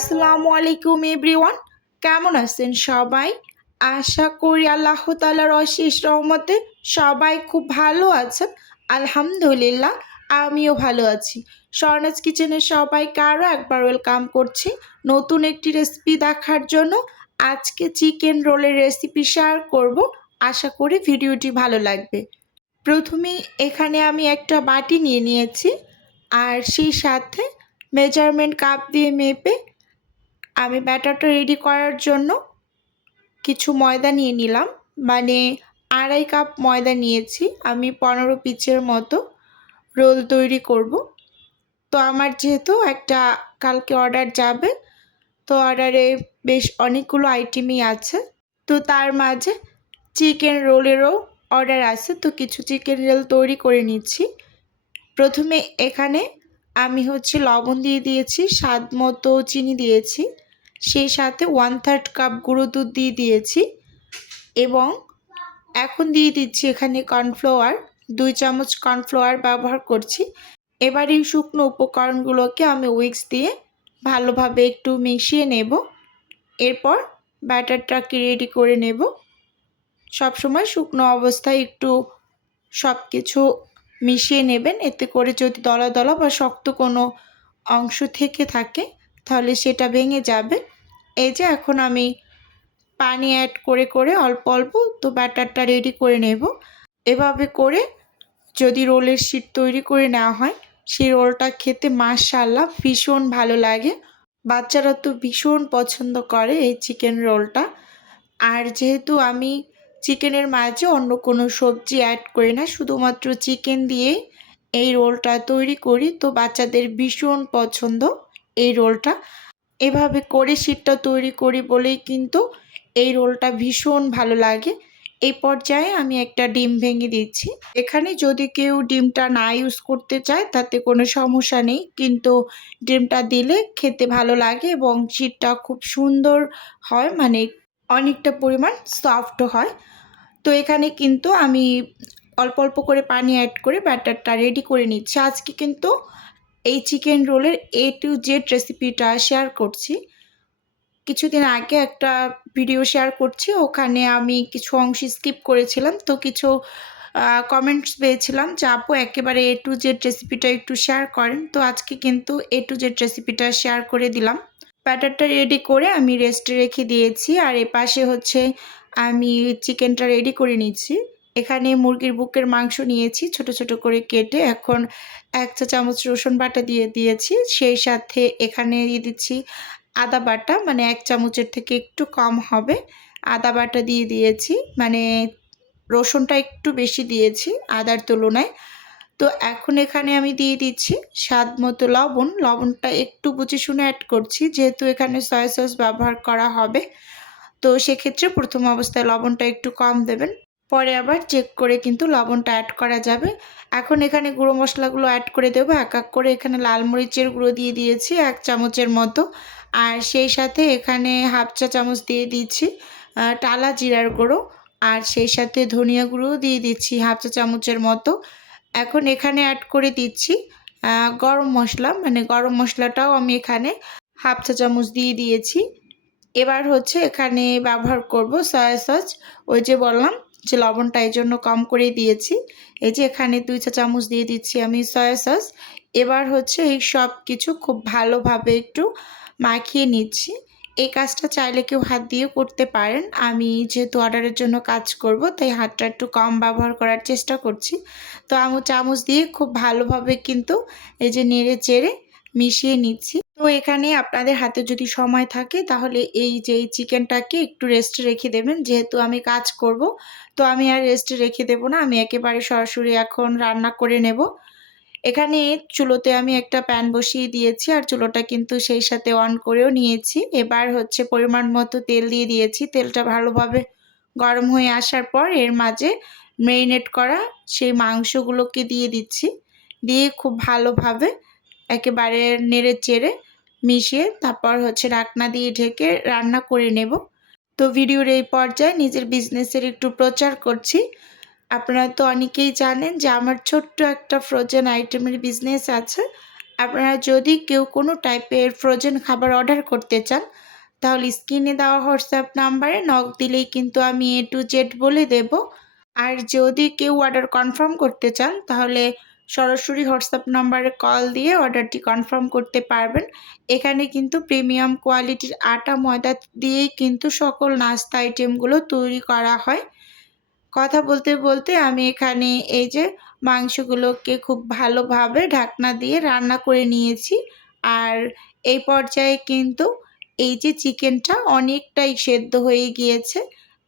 আসসালামু আলাইকুম এভরিওয়ান। কেমন আছেন সবাই? আশা করি আল্লাহ তালার অশেষ রহমতে সবাই খুব ভালো আছেন। আলহামদুলিল্লাহ, আমিও ভালো আছি। স্বর্ণাজ কিচেনের সবাইকে আরও একবার ওয়েলকাম করছি নতুন একটি রেসিপি দেখার জন্য। আজকে চিকেন রোলের রেসিপি শেয়ার করব। আশা করি ভিডিওটি ভালো লাগবে। প্রথমে এখানে আমি একটা বাটি নিয়ে নিয়েছি। আর সেই সাথে মেজারমেন্ট কাপ দিয়ে মেপে আমি ব্যাটারটা রেডি করার জন্য কিছু ময়দা নিয়ে নিলাম। মানে আড়াই কাপ ময়দা নিয়েছি। আমি পনেরো পিচের মতো রোল তৈরি করব। তো আমার যেহেতু একটা কালকে অর্ডার যাবে, তো অর্ডারে বেশ অনেকগুলো আইটেমই আছে। তো তার মাঝে চিকেন রোলেরও অর্ডার আছে। তো কিছু চিকেন রোল তৈরি করে নিচ্ছি। প্রথমে এখানে আমি হচ্ছে লবণ দিয়ে দিয়েছি, স্বাদ মতো চিনি দিয়েছি। সেই সাথে ওয়ান থার্ড কাপ গুঁড়ো দুধ দিয়ে দিয়েছি এবং এখন দিয়ে দিচ্ছি এখানে কর্নফ্লাওয়ার দুই চামচ কর্নফ্লাওয়ার ব্যবহার করছি। এবার এই শুকনো উপকরণগুলোকে আমি উইক্স দিয়ে ভালোভাবে একটু মিশিয়ে নেব। এরপর ব্যাটারটাকে রেডি করে নেব। সবসময় শুকনো অবস্থায় একটু সব কিছু মিশিয়ে নেবেন, এতে করে যদি দলা দলা বা শক্ত কোনো অংশ থেকে থাকে তাহলে সেটা ভেঙে যাবে। এই যে এখন আমি পানি অ্যাড করে করে অল্প অল্প তো ব্যাটারটা রেডি করে নেব। এভাবে করে যদি রোলের শিট তৈরি করে নেওয়া হয়, সেই রোলটা খেতে মাশাল্লাহ ভীষণ ভালো লাগে। বাচ্চারা তো ভীষণ পছন্দ করে এই চিকেন রোলটা আর যেহেতু আমি চিকেনের মাঝে অন্য কোনো সবজি অ্যাড করি না, শুধুমাত্র চিকেন দিয়ে এই রোলটা তৈরি করি, তো বাচ্চাদের ভীষণ পছন্দ। এই রোলটা। এভাবে করে শীতটা তৈরি করি বলেই কিন্তু এই রোলটা ভীষণ ভালো লাগে। এই পর্যায়ে আমি একটা ডিম ভেঙে দিচ্ছি। এখানে যদি কেউ ডিমটা না ইউজ করতে চায় তাতে কোনো সমস্যা নেই। কিন্তু ডিমটা দিলে খেতে ভালো লাগে এবং শীতটা খুব সুন্দর হয় মানে অনেকটা পরিমাণ সফট হয়। তো এখানে কিন্তু আমি অল্প অল্প করে পানি অ্যাড করে ব্যাটারটা রেডি করে নিচ্ছি। আজকে কিন্তু এই চিকেন রোলের এ টু জেড রেসিপিটা শেয়ার করছি। কিছুদিন আগে একটা ভিডিও শেয়ার করছি, ওখানে আমি কিছু অংশ স্কিপ করেছিলাম, তো কিছু কমেন্টস পেয়েছিলাম যে, আপু, একেবারে এ টু জেড রেসিপিটা একটু শেয়ার করেন। তো আজকে কিন্তু এ টু জেড রেসিপিটা শেয়ার করে দিলাম। ব্যাটারটা রেডি করে আমি রেস্টে রেখে দিয়েছি, আর এ পাশে হচ্ছে আমি চিকেনটা রেডি করে নিচ্ছি। এখানে মুরগির বুকের মাংস নিয়েছি, ছোট ছোট করে কেটে এখন এক চা চামচ রসুন বাটা দিয়ে দিয়েছি। সেই সাথে এখানে দিয়ে দিচ্ছি আদা বাটা মানে এক চামচের থেকে একটু কম হবে। আদা বাটা দিয়ে দিয়েছি মানে রসুনটা একটু বেশি দিয়েছি আদার তুলনায়। তো এখন এখানে আমি দিয়ে দিচ্ছি স্বাদ মতো লবণ। লবণটা একটু বুঝে শুনে অ্যাড করছি, যেহেতু এখানে সয়া সস ব্যবহার করা হবে। তো সেক্ষেত্রে প্রথম অবস্থায় লবণটা একটু কম দেবেন। পরে আবার চেক করে কিন্তু লবণটা অ্যাড করা যাবে। এখন এখানে গুঁড়ো মশলাগুলো অ্যাড করে দেবো, এক এক করে এখানে লাল মরিচের গুঁড়ো দিয়ে দিয়েছি এক চামচের মতো। আর সেই সাথে এখানে হাফ চা চামচ দিয়ে দিচ্ছি টালা জিরার গুঁড়ো। আর সেই সাথে ধনিয়া গুঁড়োও দিয়ে দিচ্ছি হাফ চা চামচের মতো। এখন এখানে অ্যাড করে দিচ্ছি গরম মশলা। মানে গরম মশলাটাও আমি এখানে হাফ চা চামচ দিয়ে দিয়েছি। এবার হচ্ছে এখানে ব্যবহার করব সয়া সস ওই যে বললাম যে লবণটা এই জন্য কম করে দিয়েছি। এই যে এখানে দুই চা চামচ দিয়ে দিচ্ছি আমি সয়া সস। এবার হচ্ছে এই সব কিছু খুব ভালোভাবে একটু মাখিয়ে নিচ্ছি। এই কাজটা চাইলে কেউ হাত দিয়ে করতে পারেন। আমি যেহেতু অর্ডারের জন্য কাজ করব, তাই হাতটা একটু কম ব্যবহার করার চেষ্টা করছি। তো আমি চামচ দিয়ে খুব ভালোভাবে কিন্তু এই যে নেড়ে চেড়ে মিশিয়ে নিচ্ছি। তো এখানে আপনাদের হাতে যদি সময় থাকে, তাহলে এই যে এই চিকেনটাকে একটু রেস্টে রেখে দেবেন। যেহেতু আমি কাজ করব, তো আমি আর রেস্টে রেখে দেবো না। আমি একেবারে সরাসরি এখন রান্না করে নেব। এখানে চুলোতে আমি একটা প্যান বসিয়ে দিয়েছি, আর চুলোটা কিন্তু সেই সাথে অন করেও নিয়েছি। এবার হচ্ছে পরিমাণ মতো তেল দিয়ে দিয়েছি। তেলটা ভালোভাবে গরম হয়ে আসার পর এর মাঝে মেরিনেট করা সেই মাংসগুলোকে দিয়ে দিচ্ছি। দিয়ে খুব ভালোভাবে একেবারে নেড়ে চেড়ে মিশিয়ে তারপর হচ্ছে রাখনা দিয়ে ঢেকে রান্না করে নেব। তো ভিডিওর এই পর্যায়ে নিজের বিজনেসের একটু প্রচার করছি। আপনারা তো অনেকেই জানেন যে আমার ছোট্ট একটা ফ্রোজেন আইটেমের বিজনেস আছে। আপনারা যদি কেউ কোনো টাইপের ফ্রোজেন খাবার অর্ডার করতে চান, তাহলে স্ক্রিনে দেওয়া হোয়াটসঅ্যাপ নাম্বারে নক দিলেই কিন্তু আমি এ টু জেড বলে দেব। আর যদি কেউ অর্ডার কনফার্ম করতে চান, তাহলে সরাসরি হোয়াটসঅ্যাপ নাম্বারে কল দিয়ে অর্ডারটি কনফার্ম করতে পারবেন। এখানে কিন্তু প্রিমিয়াম কোয়ালিটির আটা, ময়দা দিয়েই কিন্তু সকল নাস্তা আইটেমগুলো তৈরি করা হয়। কথা বলতে বলতে আমি এখানে এই যে মাংসগুলোকে খুব ভালোভাবে ঢাকনা দিয়ে রান্না করে নিয়েছি। আর এই পর্যায়ে কিন্তু এই যে চিকেনটা অনেকটাই সেদ্ধ হয়ে গিয়েছে।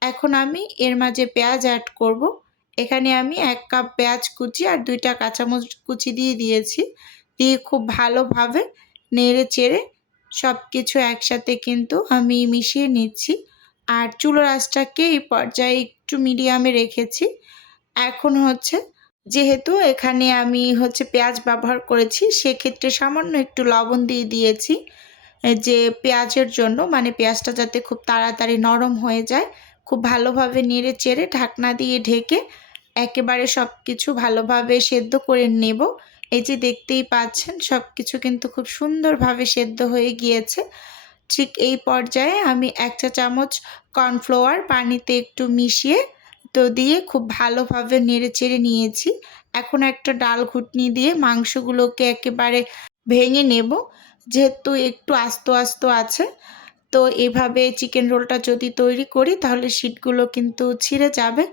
এখন আমি এর মাঝে পেঁয়াজ অ্যাড করব। এখানে আমি এক কাপ পেঁয়াজ কুচি আর দুইটা কাঁচামরিচ কুচি দিয়ে দিয়েছি। দিয়ে খুব ভালোভাবে নেড়ে চেড়ে সব কিছু একসাথে কিন্তু আমি মিশিয়ে নিচ্ছি। আর চুলো রাসটাকে এই পর্যায়ে একটু মিডিয়ামে রেখেছি। এখন হচ্ছে যেহেতু এখানে আমি হচ্ছে পেঁয়াজ ব্যবহার করেছি, সেক্ষেত্রে সামান্য একটু লবণ দিয়ে দিয়েছি যে পেঁয়াজের জন্য। মানে পেঁয়াজটা যাতে খুব তাড়াতাড়ি নরম হয়ে যায়, খুব ভালোভাবে নেড়ে চেড়ে ঢাকনা দিয়ে ঢেকে একেবারে সব কিছু ভালোভাবে সেদ্ধ করে নেব। এই যে দেখতেই পাচ্ছেন সব কিছু কিন্তু খুব সুন্দরভাবে সেদ্ধ হয়ে গিয়েছে। ঠিক এই পর্যায়ে আমি এক চা চামচ কর্নফ্লাওয়ার পানিতে একটু মিশিয়ে তো দিয়ে খুব ভালোভাবে নেড়ে চেড়ে নিয়েছি। এখন একটা ডাল ঘুটনি দিয়ে মাংসগুলোকে একেবারে ভেঙে নেব। যেহেতু একটু আস্ত আস্ত আছে, তো এভাবে চিকেন রোলটা যদি তৈরি করি তাহলে শীটগুলো কিন্তু ছিঁড়ে যাবে।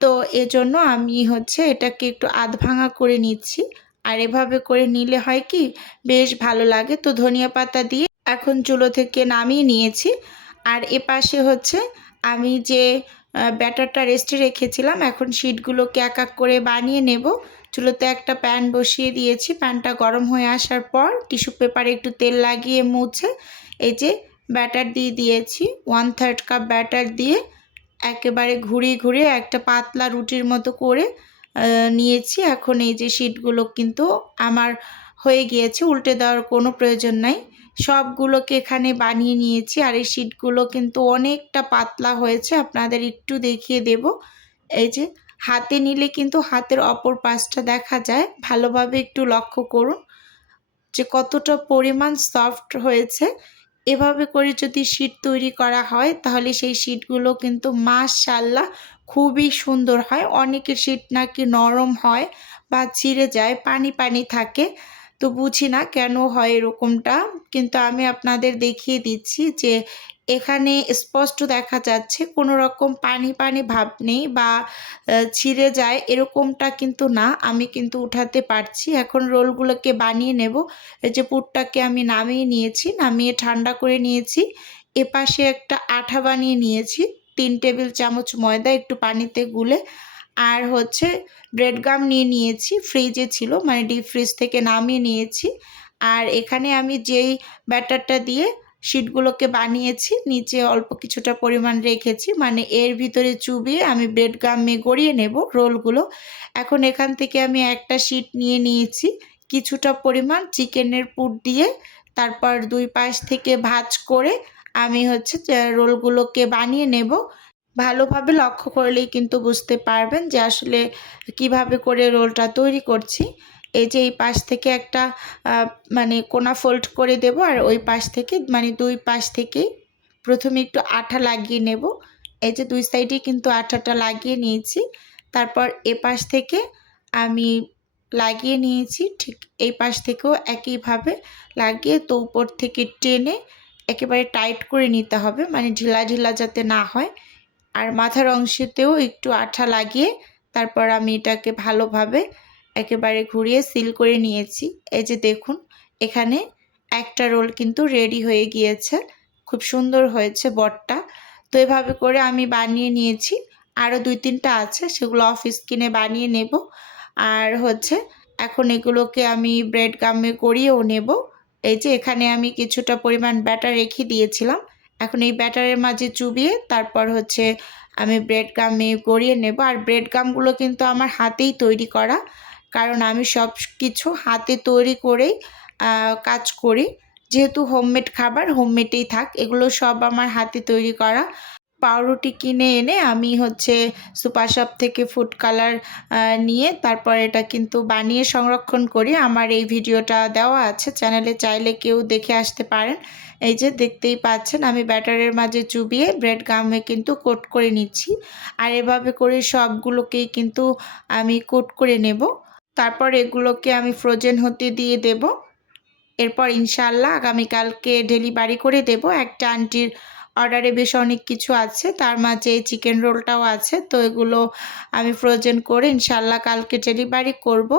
তো এজন্য আমি হচ্ছে এটাকে একটু আধ ভাঙা করে নিচ্ছি। আর এভাবে করে নিলে হয় কি, বেশ ভালো লাগে। তো ধনিয়া পাতা দিয়ে এখন চুলো থেকে নামিয়ে নিয়েছি। আর এ পাশে হচ্ছে আমি যে ব্যাটারটা রেস্টে রেখেছিলাম, এখন শিটগুলোকে এক এক করে বানিয়ে নেব। চুলোতে একটা প্যান বসিয়ে দিয়েছি। প্যানটা গরম হয়ে আসার পর টিস্যু পেপারে একটু তেল লাগিয়ে মুছে এই যে ব্যাটার দিয়ে দিয়েছি। ওয়ান থার্ড কাপ ব্যাটার দিয়ে একেবারে ঘুরিয়ে ঘুরিয়ে একটা পাতলা রুটির মতো করে নিয়েছি। এখন এই যে শিটগুলো কিন্তু আমার হয়ে গিয়েছে, উল্টে দেওয়ার কোনো প্রয়োজন নাই। সবগুলোকে এখানে বানিয়ে নিয়েছি আর এই শিটগুলো কিন্তু অনেকটা পাতলা হয়েছে, আপনাদের একটু দেখিয়ে দেব। এই যে হাতে নিলে কিন্তু হাতের অপর পাশটা দেখা যায়, ভালোভাবে একটু লক্ষ্য করুন যে কতটা পরিমাণ সফট হয়েছে। এভাবে করে যদি শীট তৈরি করা হয়, তাহলে সেই শীটগুলো কিন্তু মাশাল্লাহ খুবই সুন্দর হয়। অনেকের শীট নাকি নরম হয় বা ছিঁড়ে যায়, পানি পানি থাকে। তো বুঝি না কেন হয় এরকমটা। কিন্তু আমি আপনাদের দেখিয়ে দিচ্ছি যে এখানে স্পষ্ট দেখা যাচ্ছে কোনো রকম পানি পানি ভাব নেই বা ছিঁড়ে যায় এরকমটা কিন্তু না। আমি কিন্তু উঠাতে পারছি। এখন রোলগুলোকে বানিয়ে নেব। এই যে পুরটাকে আমি নামিয়ে নিয়েছি, নামিয়ে ঠান্ডা করে নিয়েছি। এপাশে একটা আঠা বানিয়ে নিয়েছি। তিন টেবিল চামচ ময়দা একটু পানিতে গুলে আর হচ্ছে ব্রেড গাম নিয়ে নিয়েছি ফ্রিজে ছিল মানে ডিপ ফ্রিজ থেকে নামিয়ে নিয়েছি। আর এখানে আমি যেই ব্যাটারটা দিয়ে শিটগুলোকে বানিয়েছি, নিচে অল্প কিছুটা পরিমাণ রেখেছি মানে এর ভিতরে চুবিয়ে আমি ব্রেড গামে গড়িয়ে নেব রোলগুলো এখন এখান থেকে আমি একটা শিট নিয়ে নিয়েছি, কিছুটা পরিমাণ চিকেনের পুট দিয়ে, তারপর দুই পাশ থেকে ভাজ করে আমি হচ্ছে রোলগুলোকে বানিয়ে নেব। ভালোভাবে লক্ষ্য করলেই কিন্তু বুঝতে পারবেন যে আসলে কীভাবে করে রোলটা তৈরি করছি। এই যে এই পাশ থেকে একটা মানে কোনা ফোল্ড করে দেব আর ওই পাশ থেকে মানে দুই পাশ থেকে প্রথমে একটু আঠা লাগিয়ে নেব। এই যে দুই সাইডে কিন্তু আঠাটা লাগিয়ে নিয়েছি। তারপর এ পাশ থেকে আমি লাগিয়ে নিয়েছি, ঠিক এই পাশ থেকেও একইভাবে লাগিয়ে তো উপর থেকে টেনে একেবারে টাইট করে নিতে হবে মানে ঢিলা ঢিলা যাতে না হয়। আর মাথার অংশেতেও একটু আঠা লাগিয়ে তারপর আমি এটাকে ভালোভাবে একেবারে ঘুরিয়ে সিল করে নিয়েছি। এই যে দেখুন, এখানে একটা রোল কিন্তু রেডি হয়ে গিয়েছে। খুব সুন্দর হয়েছে বটটা। তো এভাবে করে আমি বানিয়ে নিয়েছি। আরও দুই তিনটা আছে, সেগুলো অফ স্কিনে বানিয়ে নেব। আর হচ্ছে এখন এগুলোকে আমি ব্রেড গামে করিয়েও নেব। এই যে এখানে আমি কিছুটা পরিমাণ ব্যাটার রেখে দিয়েছিলাম। এখন এই ব্যাটারের মাঝে চুবিয়ে তারপর হচ্ছে আমি ব্রেড গামে গড়িয়ে নেব। আর ব্রেড গামগুলো কিন্তু আমার হাতেই তৈরি করা। কারণ আমি সব কিছু হাতে তৈরি করেই কাজ করি। যেহেতু হোমমেড খাবার হোমমেডেই থাক। এগুলো সব আমার হাতে তৈরি করা। পাউরুটি কিনে এনে আমি হচ্ছে সুপার শপ থেকে ফুড কালার নিয়ে তারপর এটা কিন্তু বানিয়ে সংরক্ষণ করি। আমার এই ভিডিওটা দেওয়া আছে। চ্যানেলে চাইলে কেউ দেখে আসতে পারেন। এই যে দেখতেই পাচ্ছেন, আমি ব্যাটারের মাঝে চুবিয়ে ব্রেড গামে কিন্তু কোট করে নিচ্ছি। আর এভাবে করে সবগুলোকেই কিন্তু আমি কোট করে নেব। তারপর এগুলোকে আমি ফ্রোজেন হতে দিয়ে দেব। এরপর ইনশাল্লাহ আগামীকালকে ডেলিভারি করে দেব। একটা আন্টির অর্ডারে বেশ অনেক কিছু আছে, তার মাঝে চিকেন রোলটাও আছে। তো এগুলো আমি ফ্রোজেন করে ইনশাল্লাহ কালকে ডেলিভারি করব।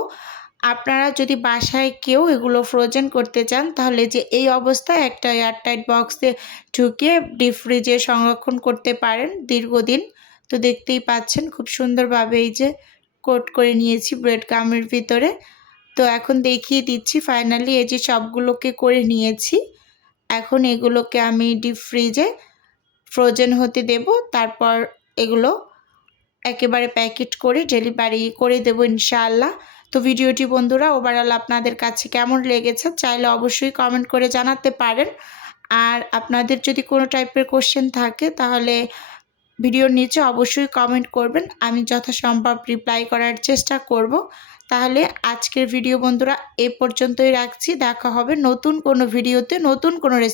আপনারা যদি বাসায় কেউ এগুলো ফ্রোজেন করতে চান, তাহলে যে এই অবস্থায় একটা এয়ারটাইট বক্সে ঢুকিয়ে ডিপ ফ্রিজে সংরক্ষণ করতে পারেন দীর্ঘদিন। তো দেখতেই পাচ্ছেন খুব সুন্দরভাবে এই যে কোট করে নিয়েছি ব্রেড গামের ভিতরে। তো এখন দেখিয়ে দিচ্ছি ফাইনালি এই যে সবগুলোকে করে নিয়েছি। এখন এগুলোকে আমি ডিপ ফ্রিজে ফ্রোজেন হতে দেব, তারপর এগুলো একেবারে প্যাকেট করে ডেলিভারি করে দেব ইনশাআল্লাহ। তো ভিডিওটি বন্ধুরা ওভারঅল আপনাদের কাছে কেমন লেগেছে চাইলে অবশ্যই কমেন্ট করে জানাতে পারেন। আর আপনাদের যদি কোনো টাইপের কোশ্চেন থাকে তাহলে ভিডিওর নিচে অবশ্যই কমেন্ট করবেন। আমি যথাসম্ভব রিপ্লাই করার চেষ্টা করব। তাহলে আজকের ভিডিও বন্ধুরা, এ পর্যন্তই রাখছি। দেখা হবে নতুন কোনো ভিডিওতে নতুন কোনো রেসিপি